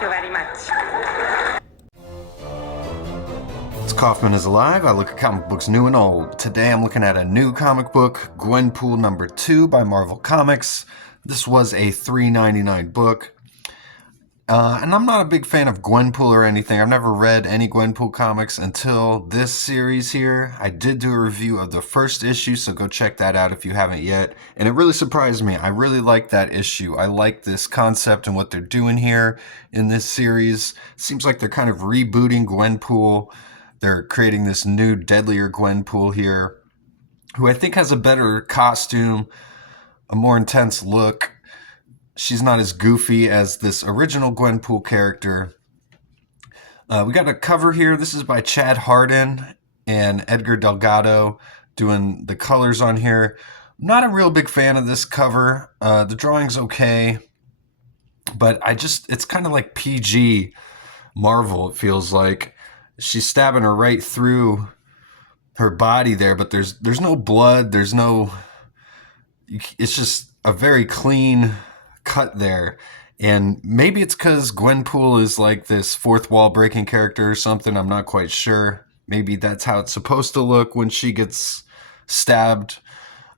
Thank you very much. Kaufman is alive. I look at comic books new and old. Today I'm looking at a new comic book, Gwenpool number 2 by Marvel Comics. This was a $3.99 book. And I'm not a big fan of Gwenpool or anything. I've never read any Gwenpool comics until this series here. I did do a review of the first issue, so go check that out if you haven't yet. And it really surprised me. I really like that issue. I like this concept and what they're doing here in this series. It seems like they're kind of rebooting Gwenpool. They're creating this new, deadlier Gwenpool here, who I think has a better costume, a more intense look. She's not as goofy as this original Gwenpool character. We got a cover here. This is by Chad Hardin and Edgar Delgado doing the colors on here. Not a real big fan of this cover. The drawing's okay, but it's kind of like PG Marvel, it feels like. She's stabbing her right through her body there, but there's no blood. It's just a very clean cut there. And maybe it's because Gwenpool is like this fourth wall breaking character or something. I'm not quite sure. Maybe that's how it's supposed to look when she gets stabbed.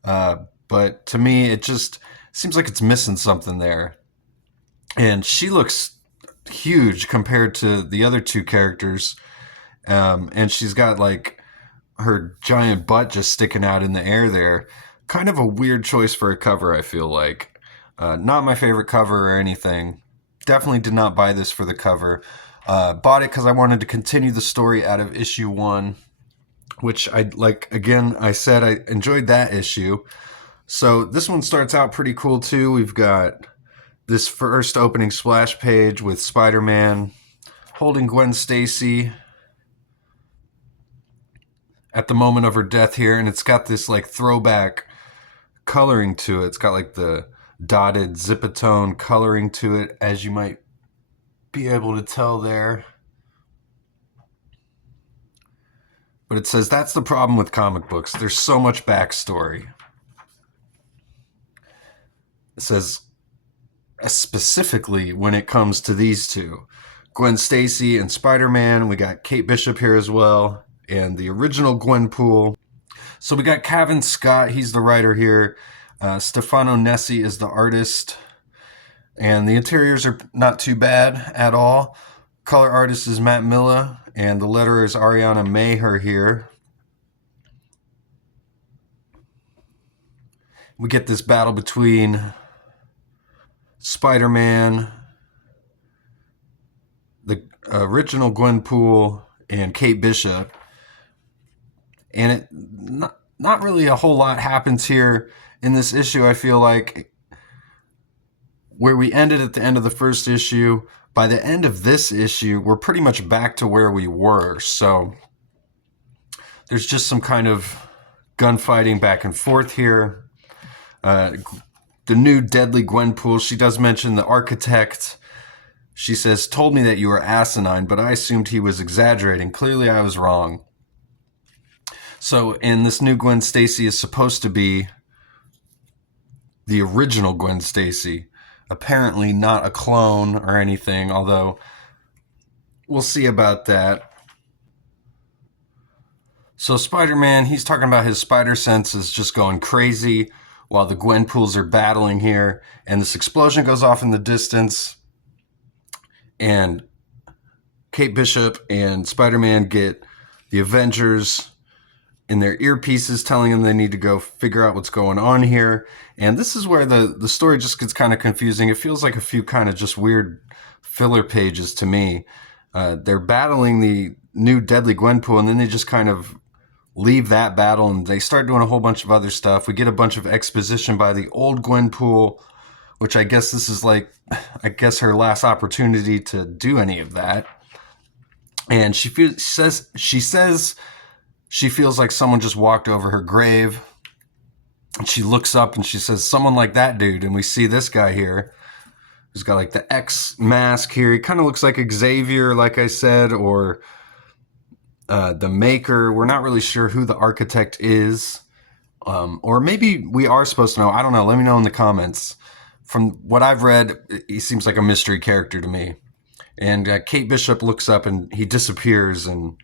But to me, it just seems like it's missing something there. And she looks huge compared to the other two characters. And she's got like her giant butt just sticking out in the air there. Kind of a weird choice for a cover, I feel like. Not my favorite cover or anything. Definitely did not buy this for the cover. Bought it because I wanted to continue the story out of issue 1, which I said I enjoyed that issue. So this one starts out pretty cool too. We've got this first opening splash page with Spider-Man holding Gwen Stacy at the moment of her death here, and it's got this like throwback coloring to it. It's got like the dotted Zipatone coloring to it, as you might be able to tell there. But it says that's the problem with comic books. There's so much backstory. It says specifically when it comes to these two, Gwen Stacy and Spider-Man. We got Kate Bishop here as well, and the original Gwenpool. So we got Cavan Scott, he's the writer here. Stefano Nessi is the artist. And the interiors are not too bad at all. Color artist is Matt Milla, and the letterer is Ariana Maher here. We get this battle between Spider-Man, the original Gwenpool, and Kate Bishop. And not really a whole lot happens here in this issue. I feel like where we ended at the end of the first issue, by the end of this issue, we're pretty much back to where we were. So there's just some kind of gunfighting back and forth here. The new deadly Gwenpool, she does mention the architect. She says, told me that you were asinine, but I assumed he was exaggerating. Clearly I was wrong. So, and this new Gwen Stacy is supposed to be the original Gwen Stacy. Apparently not a clone or anything, although we'll see about that. So Spider-Man, he's talking about his spider senses just going crazy while the Gwenpools are battling here. And this explosion goes off in the distance. And Kate Bishop and Spider-Man get the Avengers in their earpieces telling them they need to go figure out what's going on here. And this is where the story just gets kind of confusing. It feels like a few kind of just weird filler pages to me. They're battling the new deadly Gwenpool, and then they just kind of leave that battle and they start doing a whole bunch of other stuff. We get a bunch of exposition by the old Gwenpool, which I guess this is like, her last opportunity to do any of that. And she says she feels like someone just walked over her grave. And she looks up and she says, someone like that dude. And we see this guy here who's got like the X mask here. He kind of looks like Xavier, like I said, or the Maker. We're not really sure who the architect is. Or maybe we are supposed to know. I don't know. Let me know in the comments. From what I've read, he seems like a mystery character to me. And Kate Bishop looks up and he disappears, and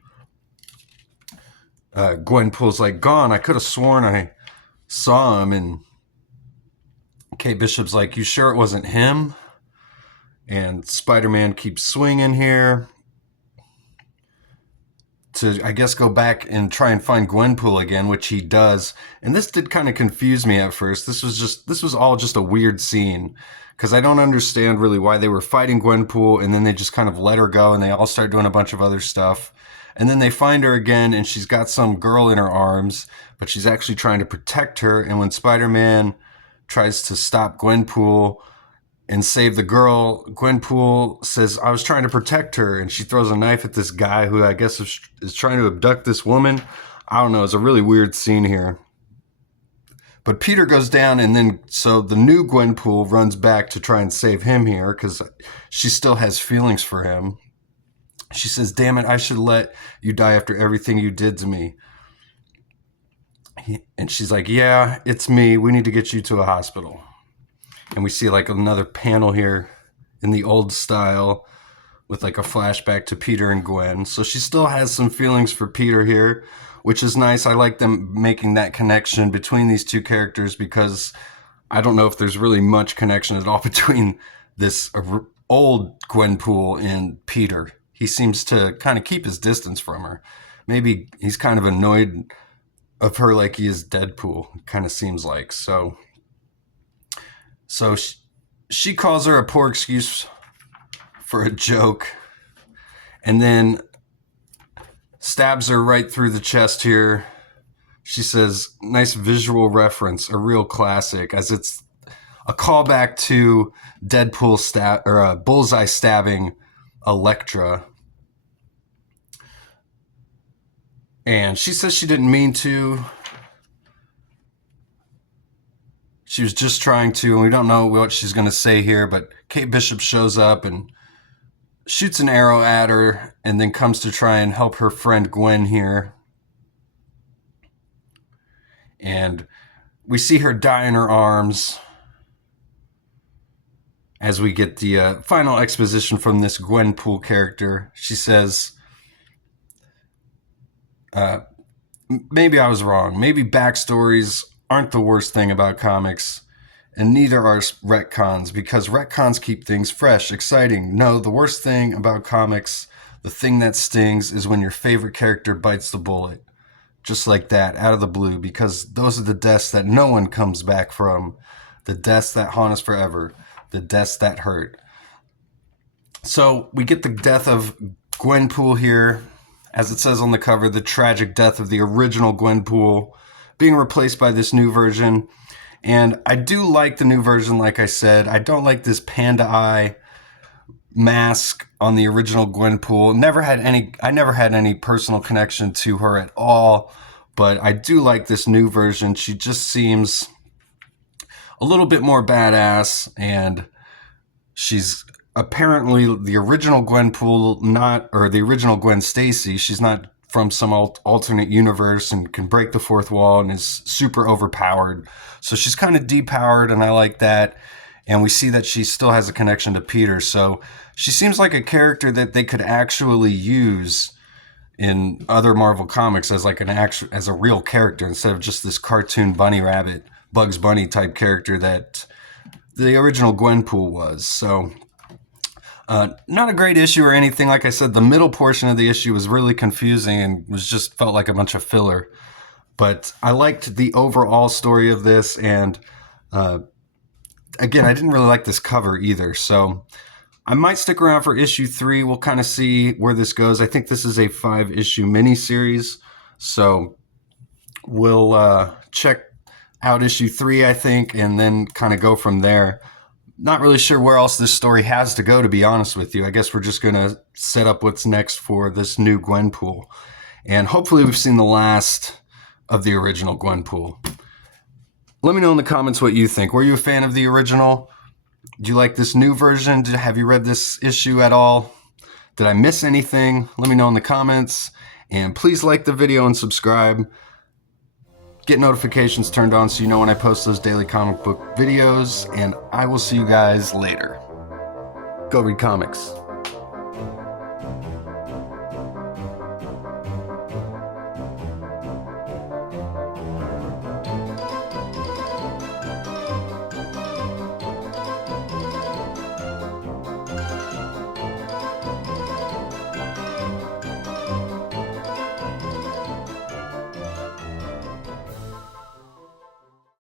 Gwenpool's like, gone. I could have sworn I saw him. And Kate Bishop's like, you sure it wasn't him? And Spider-Man keeps swinging here to, I guess, go back and try and find Gwenpool again, which he does. And this did kind of confuse me at first. This was all just a weird scene, because I don't understand really why they were fighting Gwenpool, and then they just kind of let her go, and they all start doing a bunch of other stuff. And then they find her again, and she's got some girl in her arms, but she's actually trying to protect her. And when Spider-Man tries to stop Gwenpool and save the girl, Gwenpool says, I was trying to protect her, and she throws a knife at this guy who I guess is trying to abduct this woman. I don't know, it's a really weird scene here. But Peter goes down, and then so the new Gwenpool runs back to try and save him here, because she still has feelings for him. She says, damn it, I should let you die after everything you did to me. And she's like, yeah, it's me. We need to get you to a hospital. And we see like another panel here in the old style with like a flashback to Peter and Gwen. So she still has some feelings for Peter here, which is nice. I like them making that connection between these two characters, because I don't know if there's really much connection at all between this old Gwenpool and Peter. He seems to kind of keep his distance from her. Maybe he's kind of annoyed of her like he is Deadpool, kind of seems like. So she calls her a poor excuse for a joke, and then stabs her right through the chest here. She says, nice visual reference, a real classic, as it's a callback to Deadpool Bullseye stabbing Elektra. And she says she didn't mean to. She was just trying to, and we don't know what she's going to say here, but Kate Bishop shows up and shoots an arrow at her, and then comes to try and help her friend Gwen here. And we see her die in her arms as we get the final exposition from this Gwenpool character. She says, maybe I was wrong. Maybe backstories aren't the worst thing about comics, and neither are retcons, because retcons keep things fresh, exciting. No, the worst thing about comics, the thing that stings, is when your favorite character bites the bullet. Just like that, out of the blue, because those are the deaths that no one comes back from. The deaths that haunt us forever. The deaths that hurt. So we get the death of Gwenpool here. As it says on the cover, the tragic death of the original Gwenpool being replaced by this new version. And I do like the new version, like I said. I don't like this panda eye mask on the original Gwenpool. I never had any personal connection to her at all, but I do like this new version. She just seems a little bit more badass, and she's apparently the original Gwenpool, the original Gwen Stacy. She's not from some alternate universe and can break the fourth wall and is super overpowered. So she's kind of depowered, and I like that. And we see that she still has a connection to Peter. So she seems like a character that they could actually use in other Marvel comics as like as a real character, instead of just this cartoon bunny rabbit, Bugs Bunny type character that the original Gwenpool was. So not a great issue or anything. Like I said, the middle portion of the issue was really confusing and felt like a bunch of filler. But I liked the overall story of this, and again, I didn't really like this cover either. So I might stick around for issue 3. We'll kind of see where this goes. I think this is a 5-issue miniseries, so we'll check out issue 3, I think, and then kind of go from there. Not really sure where else this story has to go, to be honest with you. I guess we're just going to set up what's next for this new Gwenpool. And hopefully we've seen the last of the original Gwenpool. Let me know in the comments what you think. Were you a fan of the original? Do you like this new version? Have you read this issue at all? Did I miss anything? Let me know in the comments. And please like the video and subscribe. Get notifications turned on so you know when I post those daily comic book videos. And I will see you guys later. Go read comics.